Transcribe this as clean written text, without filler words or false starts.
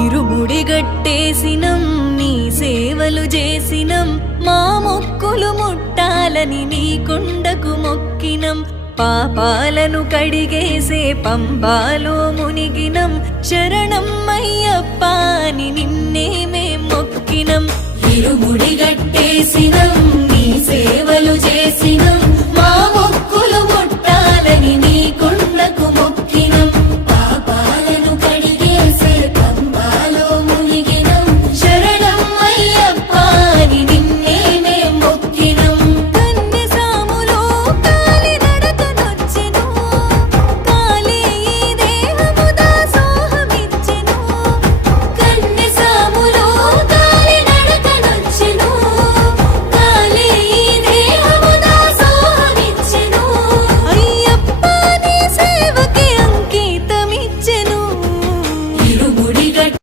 ఇరుముడి గట్టేసినం నీ సేవలు చేసినం మా మొక్కులు ముట్టాలని నీ కొండకు మొక్కినం పాపాలను కడిగేసే పంబాలో మునిగినం శరణం అయ్యప్ప